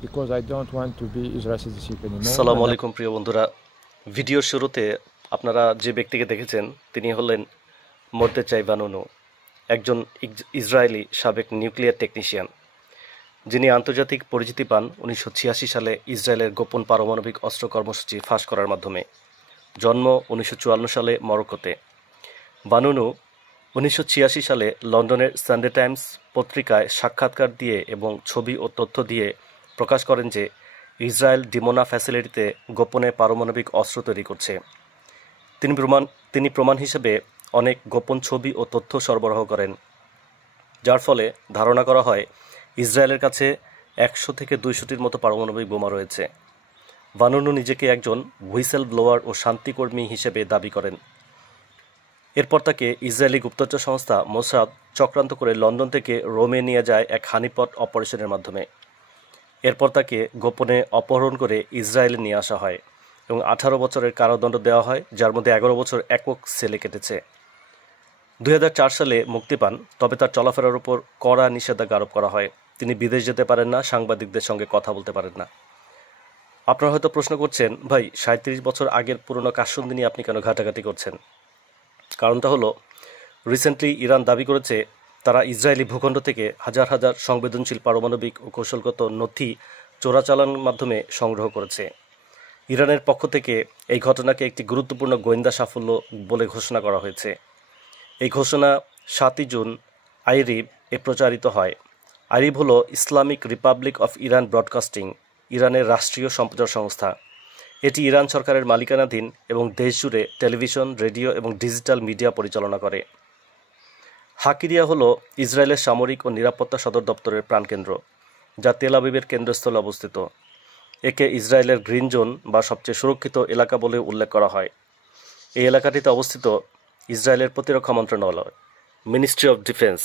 because I don't want to be Israel citizenship anymore. আসসালামু আলাইকুম প্রিয় বন্ধুরা, ভিডিওর শুরুতে আপনারা যে ব্যক্তিকে দেখেছেন তিনি হলেন মর্দেচাই ভানুনু, একজন ইসরায়েলি সাবেক নিউক্লিয়ার টেকনিশিয়ান, যিনি আন্তর্জাতিক পরিচিতি পান 1986 সালে ইসরায়েলের গোপন পারমাণবিক অস্ত্র কর্মসূচি ফাঁস করার মাধ্যমে। জন্ম 1954 সালে মরক্কোতে। ভানুনু 1986 সালে লন্ডনের সানডে টাইমস পত্রিকায় সাক্ষাৎকার দিয়ে এবং ছবি ও তথ্য দিয়ে প্রকাশ করেন যে ইসরায়েল ডিমোনা ফ্যাসিলিটিতে গোপনে পারমাণবিক অস্ত্র তৈরি করছে। তিনি প্রমাণ হিসেবে অনেক গোপন ছবি ও তথ্য সরবরাহ করেন, যার ফলে ধারণা করা হয় ইসরায়েলের কাছে 100 থেকে 200টির মতো পারমাণবিক বোমা রয়েছে। ভানুনু নিজেকে একজন হুইসেল ব্লোয়ার ও শান্তিকর্মী হিসেবে দাবি করেন। এরপর তাকে ইসরায়েলি গুপ্তচর সংস্থা মোসাদ চক্রান্ত করে লন্ডন থেকে রোমে নিয়ে যায় এক হানিপট অপারেশনের মাধ্যমে। এরপর তাকে গোপনে অপহরণ করে ইসরায়েলে নিয়ে আসা হয় এবং 18 বছরের কারাদণ্ড দেওয়া হয়, যার মধ্যে 11 বছর একক সেলে কেটেছে। 2004 সালে মুক্তি পান, তবে তার চলাফেরার উপর কড়া নিষেধাজ্ঞা আরোপ করা হয়। তিনি বিদেশ যেতে পারেন না, সাংবাদিকদের সঙ্গে কথা বলতে পারেন না। আপনারা হয়তো প্রশ্ন করছেন, ভাই 37 বছর আগের পুরনো কাসুন্দি নিয়ে আপনি কেন ঘাটাঘাটি করছেন? কারণটা হলো, রিসেন্টলি ইরান দাবি করেছে তারা ইসরায়েলি ভূখণ্ড থেকে হাজার হাজার সংবেদনশীল পারমাণবিক ও কৌশলগত নথি চোরাচালানের মাধ্যমে সংগ্রহ করেছে। ইরানের পক্ষ থেকে এই ঘটনাকে একটি গুরুত্বপূর্ণ গোয়েন্দা সাফল্য বলে ঘোষণা করা হয়েছে। এই ঘোষণা 7 জুন আইরিব প্রচারিত হয়। আইরিব হলো Islamic Republic of Iran broadcasting, ইরানের রাষ্ট্রীয় সম্প্রচার সংস্থা। এটি ইরান সরকারের মালিকানাধীন এবং দেশজুড়ে টেলিভিশন, রেডিও এবং ডিজিটাল মিডিয়া পরিচালনা করে। হাকিরিয়া হলো ইসরায়েলের সামরিক ও নিরাপত্তা সদর দপ্তরের প্রাণকেন্দ্র, যা তেল আবিবের কেন্দ্রস্থলে অবস্থিত। একে ইসরায়েলের গ্রিন জোন বা সবচেয়ে সুরক্ষিত এলাকা বলে উল্লেখ করা হয়। এই এলাকাটিতে অবস্থিত ইসরায়েলের প্রতিরক্ষা মন্ত্রণালয়, মিনিস্ট্রি অফ ডিফেন্স,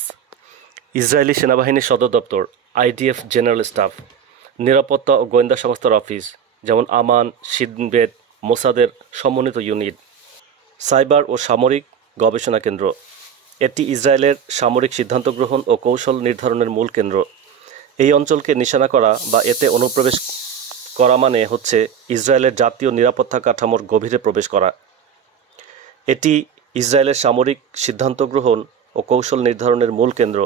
ইসরায়েলি সেনাবাহিনীর সদর দপ্তর, আইডিএফ জেনারেল স্টাফ, নিরাপত্তা ও গোয়েন্দা সংস্থার অফিস যেমন আমান, শিনবেট, মোসাদের সমন্বিত ইউনিট, সাইবার ও সামরিক গবেষণা কেন্দ্র। এটি ইসরায়েলের সামরিক সিদ্ধান্ত গ্রহণ ও কৌশল নির্ধারণের মূল কেন্দ্র। এই অঞ্চলকে নিশানা করা বা এতে অনুপ্রবেশ করা মানে হচ্ছে ইসরায়েলের জাতীয় নিরাপত্তা কাঠামোর গভীরে প্রবেশ করা। এটি ইসরায়েলের সামরিক সিদ্ধান্ত গ্রহণ ও কৌশল নির্ধারণের মূল কেন্দ্র।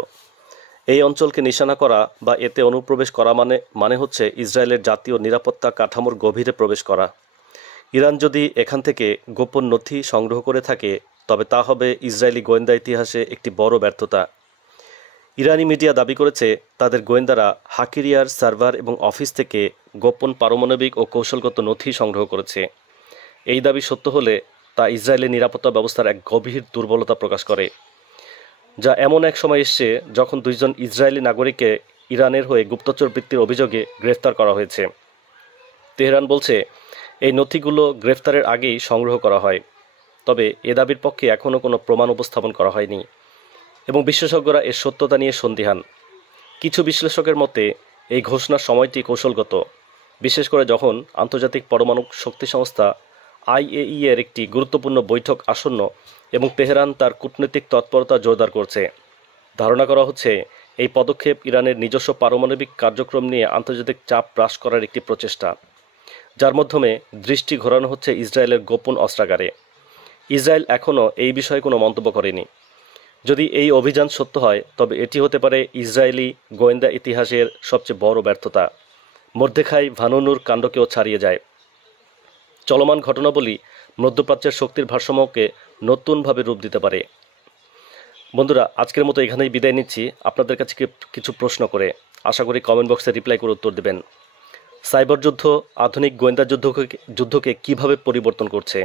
এই অঞ্চলকে নিশানা করা বা এতে অনুপ্রবেশ করা মানে হচ্ছে ইসরায়েলের জাতীয় নিরাপত্তা কাঠামোর গভীরে প্রবেশ করা। ইরান যদি এখান থেকে গোপন নথি সংগ্রহ করে থাকে, তবে তা হবে ইসরায়েলি গোয়েন্দা ইতিহাসে একটি বড় ব্যর্থতা। ইরানি মিডিয়া দাবি করেছে তাদের গোয়েন্দারা হাকিরিয়ার সার্ভার এবং অফিস থেকে গোপন পারমাণবিক ও কৌশলগত নথি সংগ্রহ করেছে। এই দাবি সত্য হলে তা ইসরায়েলের নিরাপত্তা ব্যবস্থার এক গভীর দুর্বলতা প্রকাশ করে, যা এমন এক সময় এসছে যখন 2 জন ইসরায়েলি নাগরিককে ইরানের হয়ে গুপ্তচর বৃত্তির অভিযোগে গ্রেফতার করা হয়েছে। তেহরান বলছে এই নথিগুলো গ্রেফতারের আগেই সংগ্রহ করা হয়, তবে এ দাবির পক্ষে এখনও কোনো প্রমাণ উপস্থাপন করা হয়নি এবং বিশেষজ্ঞরা এর সত্যতা নিয়ে সন্দিহান। কিছু বিশ্লেষকের মতে এই ঘোষণার সময়টি কৌশলগত, বিশেষ করে যখন আন্তর্জাতিক পরমাণু শক্তি সংস্থা IAEA এর একটি গুরুত্বপূর্ণ বৈঠক আসন্ন এবং তেহরান তার কূটনৈতিক তৎপরতা জোরদার করছে। ধারণা করা হচ্ছে এই পদক্ষেপ ইরানের নিজস্ব পারমাণবিক কার্যক্রম নিয়ে আন্তর্জাতিক চাপ হ্রাস করার একটি প্রচেষ্টা, যার মাধ্যমে দৃষ্টি ঘোরানো হচ্ছে ইসরায়েলের গোপন অস্ত্রাগারে। ইসরায়েল এখনও এই বিষয়ে কোনো মন্তব্য করেনি। যদি এই অভিযান সত্য হয়, তবে এটি হতে পারে ইসরায়েলি গোয়েন্দা ইতিহাসের সবচেয়ে বড় ব্যর্থতা। মর্দেচাই ভানুনুর কাণ্ডকেও ছাড়িয়ে যায়। চলমান ঘটনাবলী মধ্যপ্রাচ্যের শক্তির ভারসাম্যকে নতুনভাবে রূপ দিতে পারে। বন্ধুরা, আজকের মতো এখানেই বিদায় নিচ্ছি, আপনাদের কাছে কিছু প্রশ্ন করে। আশা করি কমেন্ট বক্সে রিপ্লাই করে উত্তর দেবেন। সাইবার যুদ্ধ আধুনিক গোয়েন্দা যুদ্ধকে কিভাবে পরিবর্তন করছে?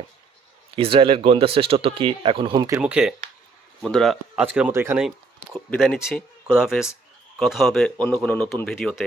ইসরায়েলের গোয়েন্দা শ্রেষ্ঠত্ব কি এখন হুমকির মুখে? বন্ধুরা, আজকের মতো এখানেই বিদায় নিচ্ছি। খোদা হাফেজ। কথা হবে অন্য কোনো নতুন ভিডিওতে।